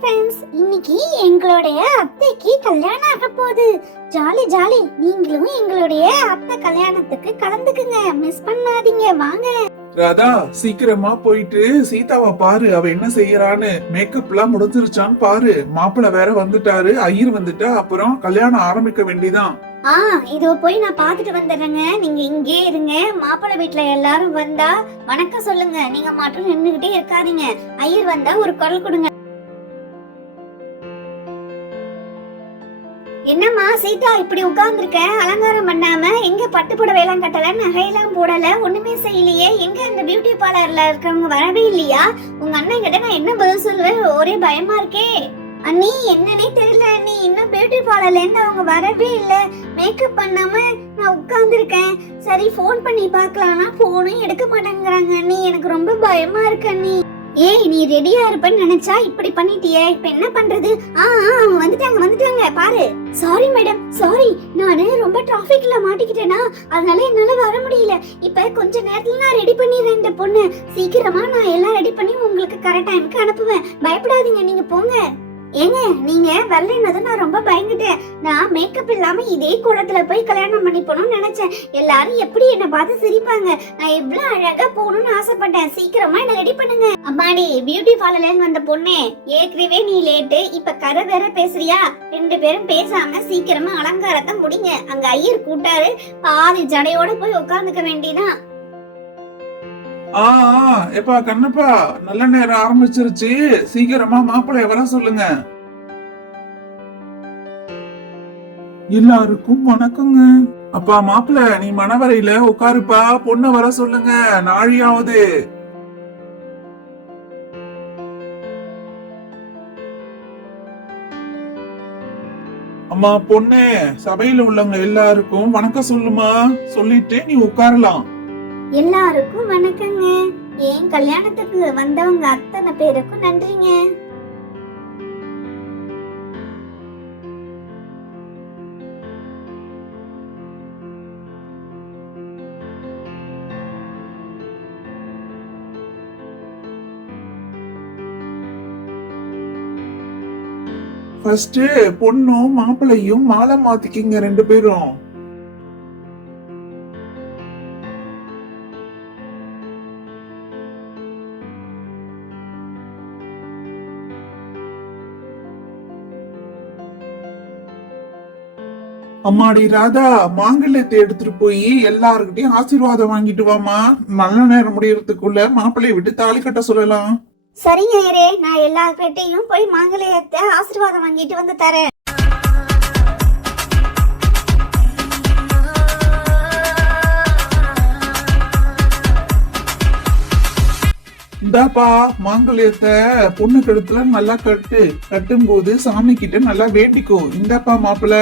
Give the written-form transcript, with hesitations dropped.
Friends, இன்னைக்கு எங்களுடைய அத்தைக்கு கல்யாணம் ஆக போகுது. Jolly jolly. நீங்களும் எங்களுடைய அத்தை கல்யாணத்துக்கு கலந்துக்குங்க, மிஸ் பண்ணாதீங்க. வாங்க ராதா, சீக்கிரமா போயிட்டு சீதாவை பாரு, அவ என்ன செய்யறான்னு. மேக்கப் எல்லாம் முடிஞ்சிருச்சான்னு பாரு. மாப்பிள்ள வேற வந்துட்டாரு, ஐயர் வந்துட்டா அப்புறம் கல்யாணம் ஆரம்பிக்க வேண்டிதான். இதோ போய் நான் பாத்துட்டு வந்துடுறேங்க. நீங்க இங்கே இருங்க. மாப்பிள்ளை வீட்டுல எல்லாரும் வந்தா வணக்கம் சொல்லுங்க. நீங்க மட்டும் நின்னுகிட்டே இருக்காதீங்க. ஐயர் வந்தா ஒரு குரல் கொடுங்க. என்னம்மா சீதா இப்படி உட்கார்ந்துருக்க? அலங்காரம் பண்ணாம, எங்க பட்டு புடவை எல்லாம் கட்டல, நகையெல்லாம் போடல, ஒண்ணுமே செய்யலையே? எங்க அந்த பியூட்டி பார்லர்ல இருக்கவங்க வரவே இல்லையா? உங்க அண்ணன் கிட்ட நான் என்ன பதில் சொல்லுவேன்? ஒரே பயமா இருக்கே. அண்ணி, என்னன்னே தெரியல அண்ணி, இன்னும் பியூட்டி பார்லர்ல இருந்து அவங்க வரவே இல்ல. மேக்கப் பண்ணாம நான் உட்கார்ந்துருக்கேன். சரி போன் பண்ணி பாக்கலாம்னா போனும் எடுக்க மாட்டேங்கிறாங்க அண்ணி. எனக்கு ரொம்ப பயமா இருக்கு அண்ணி. ஏய், நீ ரெடியா இருப்பன்னு நினைச்சா இப்படி பண்ணிட்டியே, இப்ப என்ன பண்றது? அவங்க வந்துட்டாங்க பாரு. Sorry madam, sorry. நானு ரொம்ப டிராபிக்ல மாட்டிக்கிட்டேனா, அதனால என்னால வர முடியல. இப்ப கொஞ்ச நேரத்துல நான் ரெடி பண்ணிடுறேன் இந்த பொண்ணு. சீக்கிரமா நான் எல்லாம் ரெடி பண்ணி உங்களுக்கு கரெக்ட் டைமுக்கு அனுப்புவேன். பயப்படாதீங்க, நீங்க போங்க. ஏங்க, நீங்க வரலன்னதும் நான் ரொம்ப பயந்துட்டேன். நான் மேக்கப் இல்லாம இதே குளத்துல போய் கல்யாணம் பண்ணி போகணும்னு நினைச்சேன். எல்லாரும் எப்படி என்ன பார்த்து சிரிப்பாங்க. நான் எவ்வளவு அழகா போகணும்னு ஆசைப்பட்டேன். சீக்கிரமா என்ன ரெடி பண்ணுங்க. அம்மாடி, பியூட்டி பார்லர்ல வந்த பொண்ணே, ஏற்கனவே நீ லேட்டு, இப்ப கதை வேற பேசுறியா? ரெண்டு பேரும் பேசாம சீக்கிரமா அலங்காரத்தை முடிங்க. அங்க ஐயர் கூட்டாரு, பாதி ஜடையோட போய் உட்கார்ந்துக்க வேண்டியதான். எப்பா கண்ணப்பா, நல்ல நேரம் ஆரம்பிச்சிருச்சு. சீக்கிரமா மாப்பிள்ளைய வர சொல்லுங்க. எல்லாருக்கும் வணக்கங்க. அப்பா மாப்பிள்ள, நீ மணவரையில உட்காருப்பா. பொண்ண வர சொல்லுங்க, நாழியாவது. அம்மா பொண்ணு, சபையில உள்ளவங்க எல்லாருக்கும் வணக்கம் சொல்லுமா. சொல்லிட்டு நீ உட்காரலாம். எல்லாருக்கும் வணக்கங்க. என் கல்யாணத்துக்கு வந்தவங்க அத்தனை பேருக்கும் நன்றிங்க. ஃபர்ஸ்ட் பொண்ணும் மாப்பிள்ளையும் மாலை மாத்திக்கிங்க ரெண்டு பேரும். அம்மாடி ராதா, மாங்கல்யத்தை எடுத்துட்டு போய் எல்லாருக்கிட்டையும் ஆசீர்வாதம் வாங்கிட்டு வாமா. நல்ல நேரம் முடியறதுக்குள்ள மாப்பிள்ளைய விட்டு தாலி கட்ட சொல்லலாம். சரிங்க ஐயரே, நான் எல்லார்கிட்டையும் போய் மாங்கல்யத்தை ஆசீர்வாதம் வாங்கிட்டு வந்து தரேன். இந்தாப்பா மாங்கல்யத்தை பொண்ணு கழுத்துல நல்லா கட்டும் போது சாமி கிட்ட நல்லா வேண்டிக்கோ. இந்தாப்பா மாப்பிள்ள.